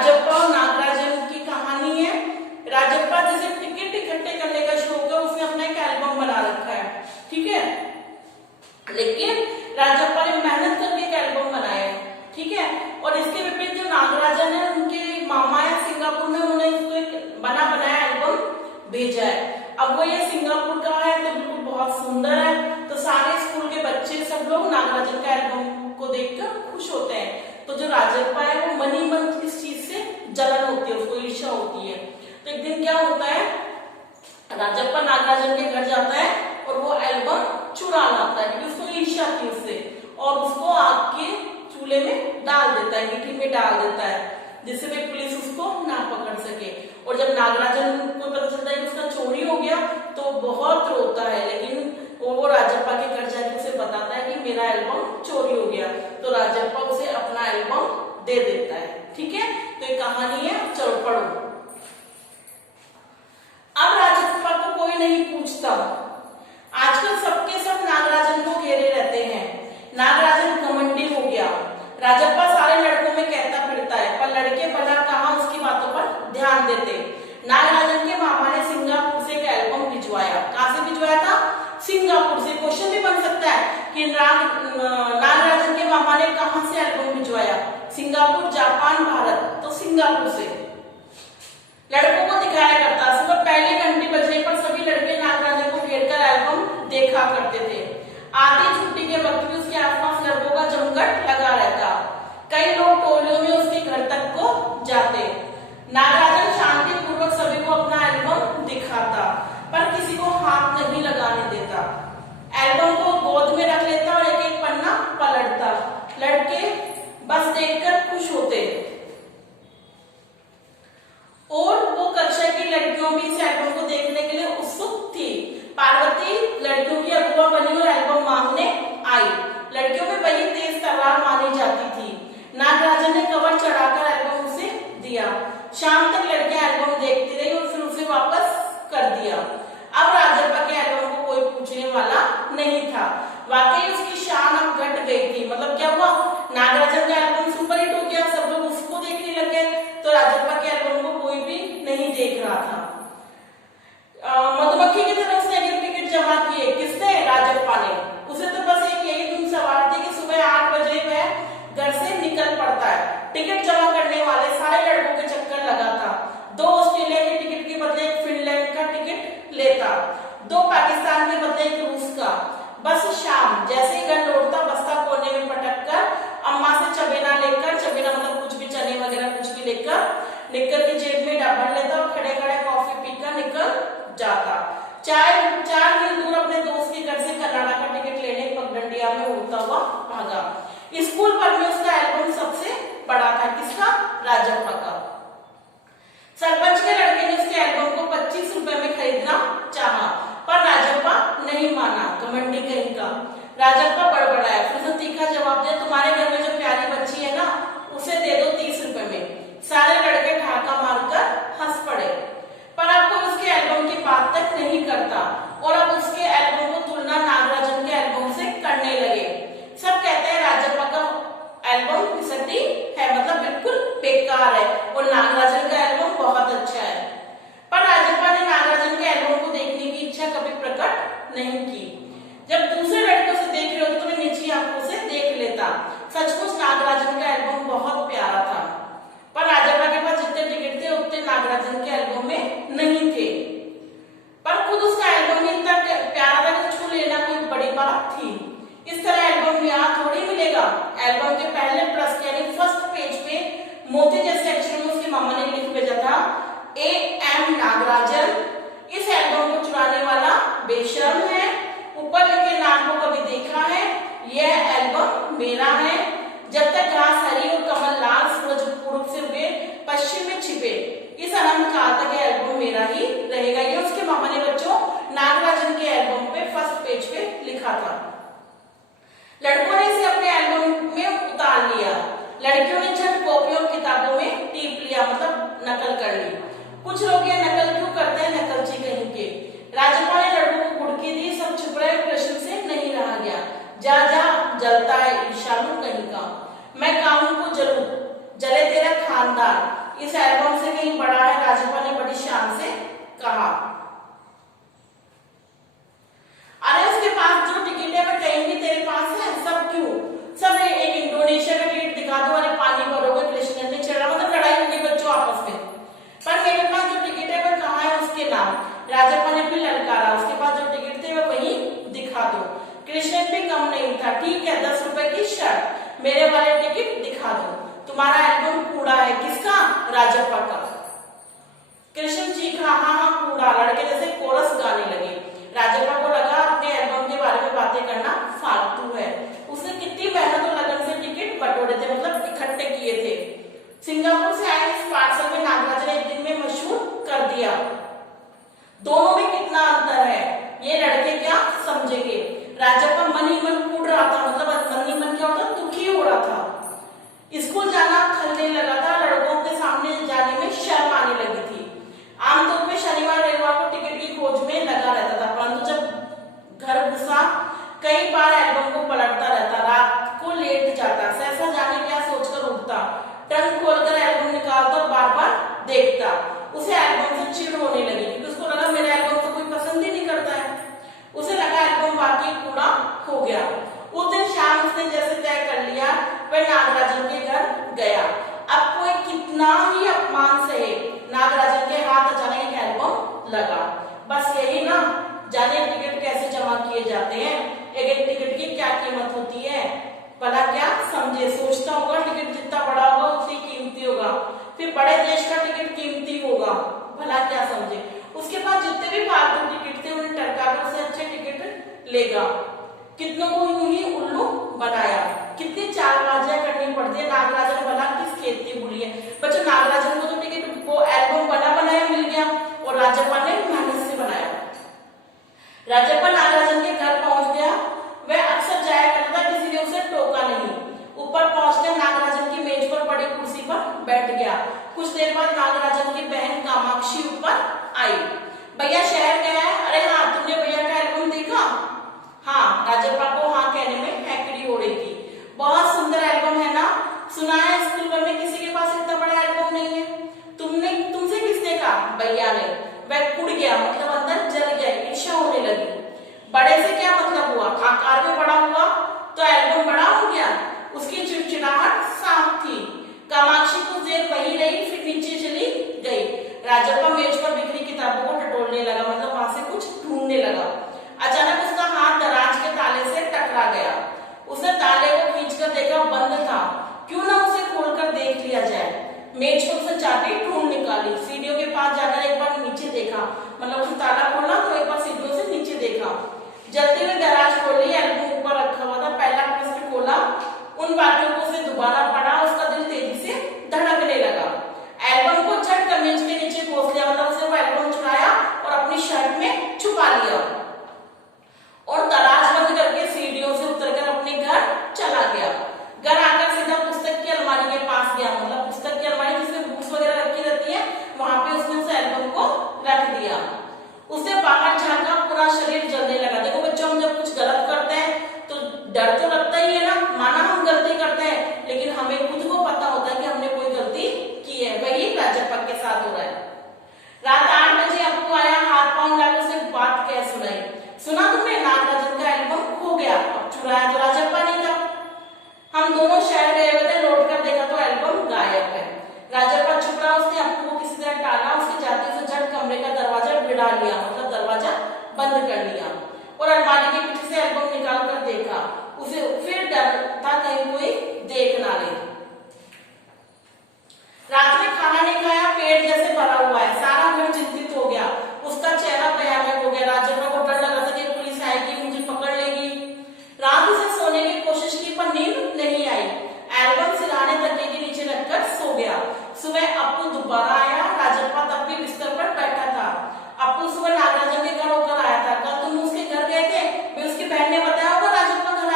राजप्पा और नागराजन की कहानी है। राजप्पा जैसे टिकट इकट्ठे करने का शौक है, उसने अपना एक एल्बम बना रखा है, ठीक है। लेकिन राजप्पा ने मेहनत करके एक एल्बम बनाया है, ठीक है। और इसके विपरीत जो नागराजन है, उनके मामा है सिंगापुर में, उन्होंने इसको एक बना बनाया एल्बम भेजा है। अब वो ये सिंगापुर का है तो बिल्कुल बहुत सुंदर है, तो सारे स्कूल के बच्चे सब लोग नागराजन का एल्बम को देखकर खुश होते हैं। तो जो राजप्पा है वो मन ही मन इस चीज से जलन होती है, उसको ईर्ष्या होती है। तो एक दिन क्या होता है, राजप्पा नागराजन के घर जाता है और वो एल्बम चुरा लाता है, क्योंकि उसको ईर्ष्या थी उससे, और उसको आग के चूल्हे में डाल देता है, गिट्टी में डाल देता है, जिससे भी पुलिस उसको ना पकड़ सके। और जब नागराजन को पता चलता है कि उसका चोरी हो गया तो बहुत रोता है, लेकिन वो राजप्पा के घर जाके उसे बताता है कि मेरा एल्बम चोरी हो गया। तो राजप्पा उसे अपना एल्बम दे देता है, ठीक है। तो ये कहानी है, चलो पढ़ो। अब राजप्पा को कोई नहीं पूछता। आजकल सबके सब नागराजन को घेरे रहते हैं। नागराजन घमंडी हो गया। राजप्पा सारे लड़कों में कहता फिरता है, पर लड़के भला कहाँ उसकी बातों पर ध्यान देते। नागराजन के मामा ने सिंगापुर से एक एल्बम भिजवाया। कहां से भिजवाया था? सिंगापुर से। क्वेश्चन भी बन सकता है कि नागराजन के मामा ने कहां से एल्बम भिजवाया? सिंगापुर, जापान, भारत, तो सिंगापुर से। लड़कों को दिखाया करता। सुबह पहले घंटी बजने पर सभी लड़के नागराजन को घेरकर एल्बम देखा करते थे। आधी छुट्टी के वक्त भी उसके आसपास लड़कों का जमघट लगा रहता। कई लोग टोलियों में उसके घर तक को जाते। नागराजन शांतिपूर्वक सभी को अपना एल्बम दिखाता, पर किसी को हाथ नहीं लगाने देता। एल्बम को गोद में रख लेता और एक एक पन्ना पलटता। लड़के बस देखकर खुश होते और वो कक्षा की लड़कियों भी इस एल्बम को देखने के लिए उत्सुक थी। पार्वती लड़कियों की अगुआ बनी और एल्बम मांगने आई। लड़कियों में बड़ी तेज तलवार मानी जाती थी। नागराजन ने कवर चढ़ाकर एल्बम उसे दिया। शाम तक लड़कियां एल्बम देखती रही और फिर उसे वापस कर दिया। अब राजप्पा के एल्बम को कोई पूछने वाला नहीं था। वाकई उसकी शान अब घट गई थी। मतलब क्या हुआ, नागराजन का एल्बम सुपरहिट हो गया, सब लोग उसको देखने लगे, तो राजप्पा के एल्बम को कोई भी नहीं देख रहा था। मधुमक्खी की तरफ से अगर टिकट जमा किए, किसने? राजप्पा ने। उसे तो बस एक यही धुन सवार थी कि सुबह 8 बजे वह घर से निकल पड़ता है। टिकट जमा करने वाले सारे लड़कों के चक्कर लगा था। 2 ऑस्ट्रेलिया के टिकट के बदले एक फिनलैंड का टिकट लेता, 2 पाकिस्तान के बदले एक रूस का। बस शाम जैसे ही घर लौटता, बस्ता कोने में पटक कर अम्मा से चबेना लेकर, चबेना मतलब कुछ भी चने वगैरह कुछ भी लेकर निक्कर की जेब में भर लेता और खड़े खड़े कॉफी पीकर निकल जाता। 4 मील दूर अपने दोस्त के घर से कनाडा का टिकट लेने पगडंडिया में उड़ता हुआ भागा। स्कूल पर में उसका एल्बम सबसे बड़ा था। किसका? राजप्पा का। सरपंच के लड़के ने उसके एल्बम को 25 रुपए में खरीदना चाहा, पर राजप्पा नहीं माना। घमंडी कहीं का। राजप्पा बड़बड़ाया, फिर उसने तीखा जवाब दिया, तुम्हारे घर में जो प्यारी बच्ची है ना, उसे दे दो 30 रुपए में। सारे लड़के ठहाका मारकर हंस पड़े, पर अब कोई उसके एल्बम की बात तक नहीं करता और अब उसके एल्बम को तुलना नागराजन के एल्बम से करने लगे। सब कहते हैं राजप्पा का एल्बम फिसड्डी है, मतलब बिल्कुल बेकार है, और नागराजन का एल्बम बहुत अच्छा है। पर राजप्पा ने नागराजन के एल्बम को देखने की इच्छा कभी प्रकट नहीं की। जब दूसरे लड़कों से देख रहे होते तो वे निजी आंखों से देख लेता। सचमुच नागराजन का एल्बम बहुत प्यारा था, पर राजप्पा के पास जितने टिकट थे उतने नागराजन के एल्बम में नहीं थे। पर खुद उसका एल्बम इतना प्यारा था कि छू लेना कोई बड़ी बात थी। इस तरह एल्बम यहाँ थोड़ी मिलेगा। एल्बम के पहले पृष्ठ यानी फर्स्ट पेज पे मोती जैसे अक्षर में उसकी मामा ने लिख भेजा था, A.M. नागराजन इस एल्बम को चुराने वाला बेशर्म है। ऊपर लिखे नाम को कभी देखा है? यह एल्बम मेरा है। जब तक घास हरी और कमल लाल, सूरज पूर्व से उगे पश्चिम में छिपे, इस अनंत काल तक यह एल्बम मेरा ही रहेगा। ये उसके मामा ने बच्चों नागराजन के एल्बम पे फर्स्ट पेज पे लिखा था। लड़कों ने इसे अपने एल्बम में उतार लिया। लड़कियों ने झट कॉपियों किताबों में टीप लिया, मतलब नकल कर ली। कुछ लोग ये नकल क्यों करते हैं, नकलची कहीं के। राजप्पा ने लड़कों को गुड़की दी। सब चुप रहे, प्रश्न से नहीं रहा गया। जा जा, जलता है ईर्ष्यालु कहीं का। मैं काहूं को जलूं, जले तेरा खानदान। इस एल्बम से कहीं बड़ा है, राजप्पा ने बड़ी शान से कहा। अरे उसके पास जो टिकट है, मैं कहीं भी तेरे पास है, सब क्यों? सब एक इंडोनेशिया का टिकट दिखा दो, अरे पानी भरोगे, कृष्ण ने चिढ़ा, मतलब लड़ाई होगी बच्चों आपस में। पर मेरे पास जो टिकट है वह कहाँ है, उसके नाम। राजप्पा ने भी ललकारा, उसके पास जो टिकट थे वह वही दिखा दो। कृष्ण भी कम नहीं था, ठीक है 10 रुपए की शर्त, मेरे वाले टिकट दिखा दो। तुम्हारा एल्बम कूड़ा है, किसका? राजप्पा का। कृष्ण चीखा, हाँ हाँ कूड़ा, लड़के जैसे कोरस गाने लगे। राजप्पा को लगा अपने एल्बम के बारे में बातें करना फालतू है। उसने कितनी मेहनत और लगन से टिकट बटोरे थे, मतलब इकट्ठे किए थे। सिंगापुर से आए इस पार्सल में नागराज ने एक दिन में मशहूर कर दिया। दोनों में कितना अंतर है, ये लड़के क्या समझेंगे। राजप्पा मन ही मन कूद रहा था, मतलब मन ही मन क्या होता, दुखी हो रहा था। स्कूल जाना खलने लगा था, लड़कों के सामने जाने में शर्म आने लगी थी। आमतौर पर शनिवार रविवार को टिकट की खोज में लगा रहता था, परंतु जब घर घुसा कई बार एल्बम को पलटता रहता, रात को लेट जाता, सहसा जाने क्या सोचकर उठता, ट्रंक खोलकर एल्बम निकालता और बार बार देखता। उसे एल्बम से चिढ़ होने लगी, क्योंकि उसको लगा मेरा एल्बम तो कोई पसंद ही नहीं करता है। उसे लगा एल्बम वाकई कूड़ा हो गया। उस दिन शाम उसने जैसे तय कर लिया, वह नागराजन के घर गया। अब कोई कितना ही अपमान सहे, नागराजन के हाथ अचानक एक एल्बम लगा। बस यही ना, जाने टिकट कैसे जमा किए जाते हैं, एक एक टिकट की क्या कीमत होती है, भला क्या समझे। सोचता होगा टिकट जितना बड़ा होगा उतनी कीमती होगा, फिर बड़े देश का टिकट कीमती होगा, भला क्या समझे। उसके पास जितने भी फालतू टिकट थे उन्हें टरकाकर से अच्छे टिकट लेगा। कितनों को यूं ही उल्लू बनाया, कितनी चालबाजियां करनी पड़ती है। नागराजन भला किस खेत की बुली है। बच्चों नागराजन को तो टिकट वो एल्बम बना बनाया मिल गया और राजप्पा ने मेहनत से बनाया। राजप्पा नागराजन के घर पहुंच गया। वह अक्सर जाया करता था, किसी ने उसे टोका नहीं। ऊपर पहुंचकर नागराजन की मेज पर पड़ी कुर्सी पर बैठ गया। कुछ देर बाद नागराजन की बहन कामाक्षी ऊपर आई। भैया शहर गया है? अरे हाँ, तुमने भैया का एल्बम देखा? हाँ, राजप्पा को हाँ कहने में हैकड़ी हो रही थी। बहुत सुंदर एल्बम है ना? सुना है स्कूल में किसी के पास इतना बड़ा एल्बम नहीं है। तुमसे किसने कहा? भैया ने। वह कुड़ गया, मतलब अंदर जल गया, ईर्ष्या होने लगी। बड़े से क्या मतलब हुआ, आकार में बड़ा हुआ तो एल्बम बड़ा हो गया। उसकी चिड़चिड़ाहट साफ थी। कामाक्षी कुछ देर वही रही, फिर नीचे चली गई। राजप्पा मेज पर बिखरी किताबों को टटोलने लगा, मतलब वहां से कुछ ढूंढने लगा। अचानक उसका हाथ दराज के ताले से टकरा गया। उसने ताले को खींचकर देखा, बंद था। क्यों ना उसे खोलकर देख लिया जाए। मेज पर उसने चाबी ढूंढ निकाली, सीढ़ियों के पास जाकर एक बार नीचे देखा, मतलब उसने ताला खोला तो एक बार सीढ़ियों से नीचे देखा। जल्दी में दराज खोली, एल्बम ऊपर रखा हुआ था। पहला पृष्ठ खोला, उन बातों को उसने दोबारा पढ़ा। उसका दिल तेजी से धड़कने लगा। एल्बम को झट कमीज के नीचे खोस लिया, मतलब उसने वो एल्बम चुराया और अपनी शर्ट में छुपा लिया और दराज बंद करके सीढ़ियों से उतरकर अपने घर चला गया। घर आकर सीधा पुस्तक की अलमारी के पास गया, मतलब पुस्तक की अलमारी जिसमें बुक्स वगैरह रखी रहती है, वहां पे उसने उस एल्बम को रख दिया। उसने बाहर झांका, पूरा शरीर जलने लगा। देखो बच्चों, हम जब कुछ गलत करते हैं तो डर तो लगता ही है ना, माना हम गलती करते हैं, लेकिन हमें खुद को पता होता है कि हमने कोई गलती की है। वही राजप्पा के साथ हो रहा है। रात 8 बजे अप्पू आया, हाथ पांव डाले, उसने बात कह सुनाई। सुना तुमने, नागराजन का एल्बम खो गया, अब चुराया तो राजप्पा नहीं था। हम दोनों शहर गए हुए थे, लौट कर देखा तो एल्बम गायब है। राजप्पा चुप रहा। उसने अप्पू को किसी तरह टाला। उसके जाते से झट कमरे का दरवाजा भिड़ा लिया, मतलब दरवाजा बंद कर लिया और अलमारी के पीछे से एल्बम निकाल कर देखा। उसे फिर डर था कहीं कोई देख ना ले। रात में खाना नहीं खाया, पेट जैसे भरा हुआ है, सारा घर चिंतित हो गया। उसका चेहरा भयानक हो गया। राजप्पा को डर लगा था कि पुलिस आएगी, मुझे पकड़ लेगी। रात उसे सोने की कोशिश की पर नींद नहीं आई। एल्बम सिरहाने तकिए के नीचे रखकर सो गया। सुबह अप्पू दोबारा आया। राजप्पा तब भी बिस्तर पर बैठा था। अप्पू सुबह नागराजन के घर होकर आया था। कल तुम उसके घर गए थे? भी उसकी बहन ने बताया होगा राजप्पा घर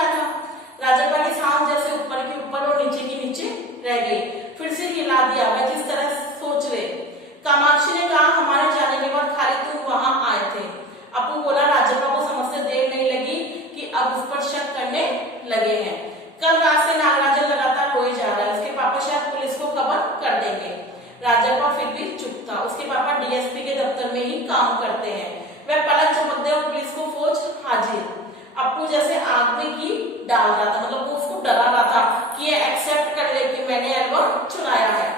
काम करते हैं। वह पलक झपकते और पुलिस को फौज हाजिर। अप्पू जैसे आग में घी डाल रहा था, मतलब वो उसको डरा रहा था कि ये एक्सेप्ट कर ले कि मैंने एल्बम चुराया है।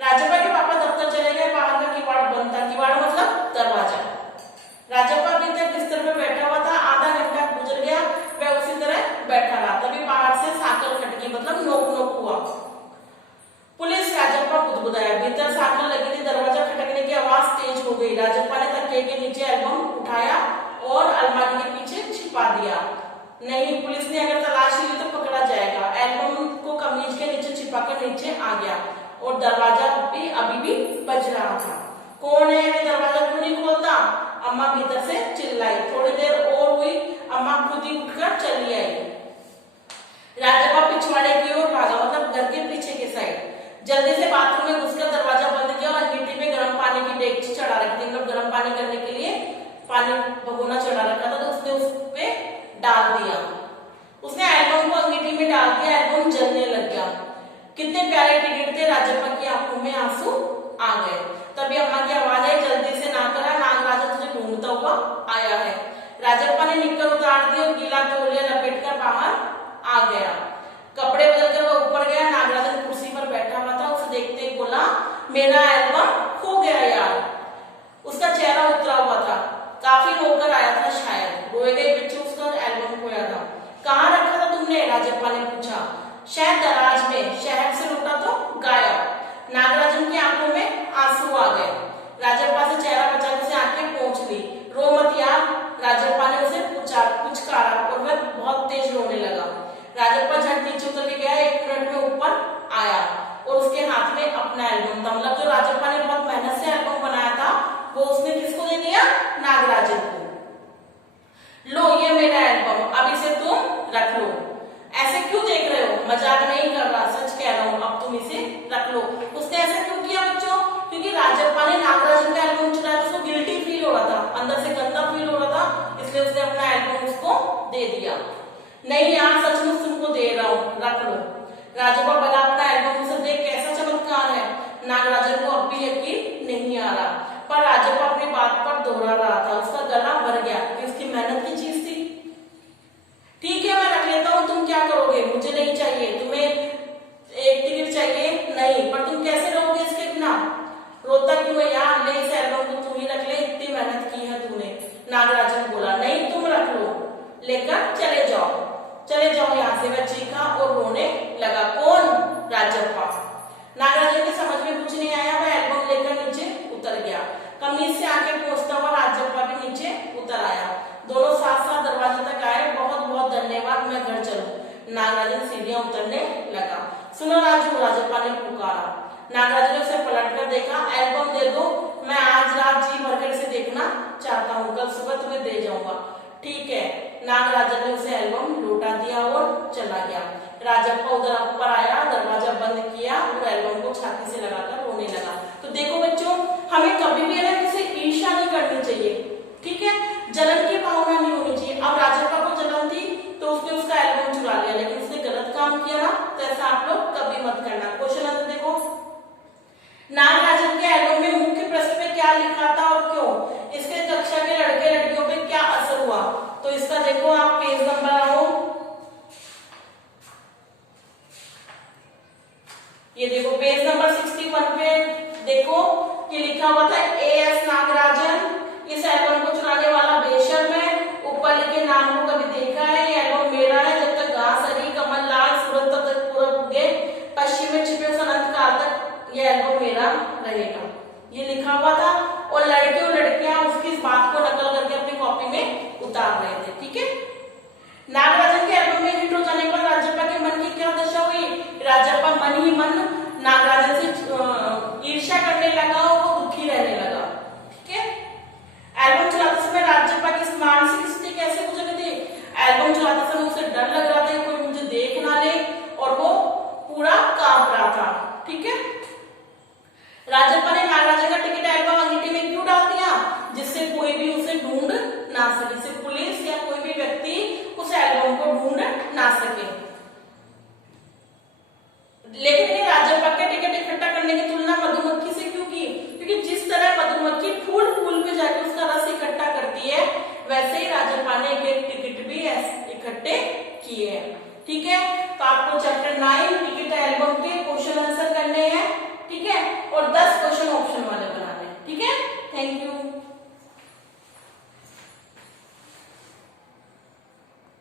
राजप्पा के पापा दफ्तर चले गए, बाहर का किवाड़ बंद था। किवाड़ मतलब दरवाजा। राजप्पा अभी तक बिस्तर पे बैठा हुआ था। आधा घंटा गुजर गया, वह उसी तरह बैठा रहा। तभी बाहर से साकल खटकी, मतलब नोक नोक हुआ। पुलिस। राजप्पा बुदबुदाया। भीतर साकल लगी थी। दरवाजा खटकने की आवाज तेज हो गई। राजप्पा ने तकिए के नीचे एल्बम उठाया और अलमारी के पीछे छिपा दिया। नहीं, पुलिस ने अगर तलाशी ली तो पकड़ा जाएगा। एल्बम को कमीज के नीचे छिपाकर नीचे आ गया और दरवाजा भी अभी भी बज रहा था। कौन है? मैं दरवाजा क्यों नहीं खोलता? अम्मा भीतर से चिल्लाई। थोड़ी देर और हुई, अम्मा खुद ही उठकर चली आई। राजप्पा पिछवाड़े की ओर भागा, मतलब घर के पीछे के साइड। जल्दी से बाथरूम में घुसकर दरवाजा बंद किया और अंगीठी पे गर्म पानी की डेगची चढ़ा रखी थी, मतलब गर्म पानी करने के लिए पानी भगोना चढ़ा रखा था, तो उसने उस पे डाल दिया। उसने एल्बम को अंगीठी में डाल दिया। एल्बम जलने लग गया। कितने प्यारे टिकट थे। राजप्पा की आंखों में आंसू आ गए। तभी अम्मा की आवाज आई, जल्दी से ना करा, नागराजा तुझे ढूंढता हुआ आया है। राजप्पा ने निक्कर उतार दी और गीला तौलिया लपेटकर बाहर आ गया। कपड़े बदलकर वह ऊपर गया। नागराजन कुर्सी पर बैठा हुआ था। उसे देखते ही बोला, मेरा एल्बम खो गया यार। उसका चेहरा उतरा हुआ था। काफी रोकर आया था शायद। रोए गए बच्चे उसका एल्बम खोया था। कहाँ रखा था तुमने? राजप्पा ने पूछा। शायद दराज में। शहर से लौटा तो गायब। नागराजन की आंखों में आंसू आ गए। राजप्पा से चेहरा बचाकर उसे आंखें पोंछ ली। रो मत यार। राजप्पा ने उसे पुचकारा और वह बहुत तेज रोने लगा। राजप्पा झट नीचे उतर के गया। 1 मिनट में ऊपर आया और उसके हाथ में अपना एल्बम था, मतलब जो राजप्पा ने बहुत मेहनत से एल्बम बनाया था, वो उसने किसको दे दिया? नागराजन को। लो, ये मेरा एल्बम, अब इसे तुम रख लो। ऐसे क्यों देख रहे हो? मजाक नहीं कर रहा, सच कह रहा हूँ, अब तुम इसे रख लो। उसने ऐसा क्यों किया बच्चों? क्योंकि राजप्पा ने नागराजन का एल्बम चुराया, उसको गिल्टी फील हो रहा था, अंदर से गंदा फील हो रहा था, इसलिए उसने अपना एल्बम उसको दे दिया। नहीं यार, सचमुच तुमको दे रहा हूँ, रख लो। राजप्पा बोला, अपना एल्बम उसे देख, कैसा चमत्कार है। नागराजन को अब भी यकीन नहीं आ रहा, पर राजप्पा अपनी बात पर दोहरा रहा था। उसका गला भर गया क्योंकि उसकी मेहनत की चीज थी। ठीक है, मैं रख लेता हूँ, तुम क्या करोगे? मुझे नहीं चाहिए। तुम्हें एक टिकट चाहिए? नहीं, पर तुम कैसे रहोगे इसके बिना? रोता क्यों है यार? ले, इस एल्बम को तू ही रख ले, इतनी मेहनत की है तूने। नागराजन बोला, नहीं तुम रख लो, लेकर चले जाओ, चले जाओ यहाँ से। वह चीखा और रोने लगा। कौन? राजप्पा। नागराजन के समझ में कुछ नहीं आया। वह एल्बम लेकर नीचे उतर गया। कमीज से आके पहुंचता हुआ राजप्पा भी नीचे उतर आया। दोनों साथ साथ दरवाजे तक आए। बहुत बहुत धन्यवाद, मैं घर चलूं। नागराजन सीढ़ियां उतरने लगा। सुनो राजू, राजप्पा ने पुकारा। नागराजन ने उसे पलटकर देखा। एल्बम दे दो, मैं आज रात जी भरकर इसे देखना चाहता हूँ, कल सुबह तुम्हें दे जाऊंगा। ठीक है। नागराजन ने उसे एल्बम लौटा दिया और चला गया। राजप्पा उधर ऊपर आया, दरवाजा बंद किया और एल्बम को छाती से लगाकर रोने लगा। तो देखो बच्चों, हमें कभी भी है ना किसी ईर्ष्या नहीं करनी चाहिए, ठीक है? जलन की भावना नहीं होनी चाहिए। अब राजप्पा को जलन थी तो उसने उसका एल्बम चुरा लिया, लेकिन उसने गलत काम किया ना, तो ऐसा आप लोग कभी मत करना। क्वेश्चन आंसर देखो। नागराजन के एल्बम में मुख्य प्रश्न पे क्या लिखा था और क्यों? इसके कक्षा के लड़के लड़कियों पे क्या असर हुआ? तो इसका देखो आप पेज नंबर आओ, ये देखो पेज नंबर 61 पे देखो कि लिखा हुआ था A.S. नागराजन, इस एल्बम को चुराने वाला बेशर्म है। ऊपर लिखे नाम को कभी देखा है? ये एल्बम मेरा है। जब तक घास हरी कमल लाल सूरज तब तक पूरब उगे, पश्चिम में छिपे उस अनंत काल तक ये एल्बम मेरा रहेगा, ये लिखा हुआ था। और लड़के और लड़कियां उसकी इस बात को नकल करके अपनी कॉपी में उतार रहे थे, ठीक है? नागराजन के एल्बम में हिट हो जाने पर राजप्पा के मन की क्या दशा हुई? राजप्पा मन ही मन नागराजन से ईर्ष्या करने लगा और वो दुखी रहने लगा, ठीक है? एल्बम चलाते समय राजप्पा की मानसिक स्थिति कैसे गुजर रही थी? एल्बम चलाते समय उसे डर लग रहा था कोई मुझे देख ना ले, और वो पूरा कांप रहा था, ठीक है? राजप्पा ने नागराजन का टिकट एल्बम अंगीठी में क्यों डाल दिया? जिससे कोई भी उसे ढूंढ ना सके, पुलिस या कोई भी व्यक्ति उस एल्बम को ठीक है, तो आपको चैप्टर 9 टिकट एल्बम के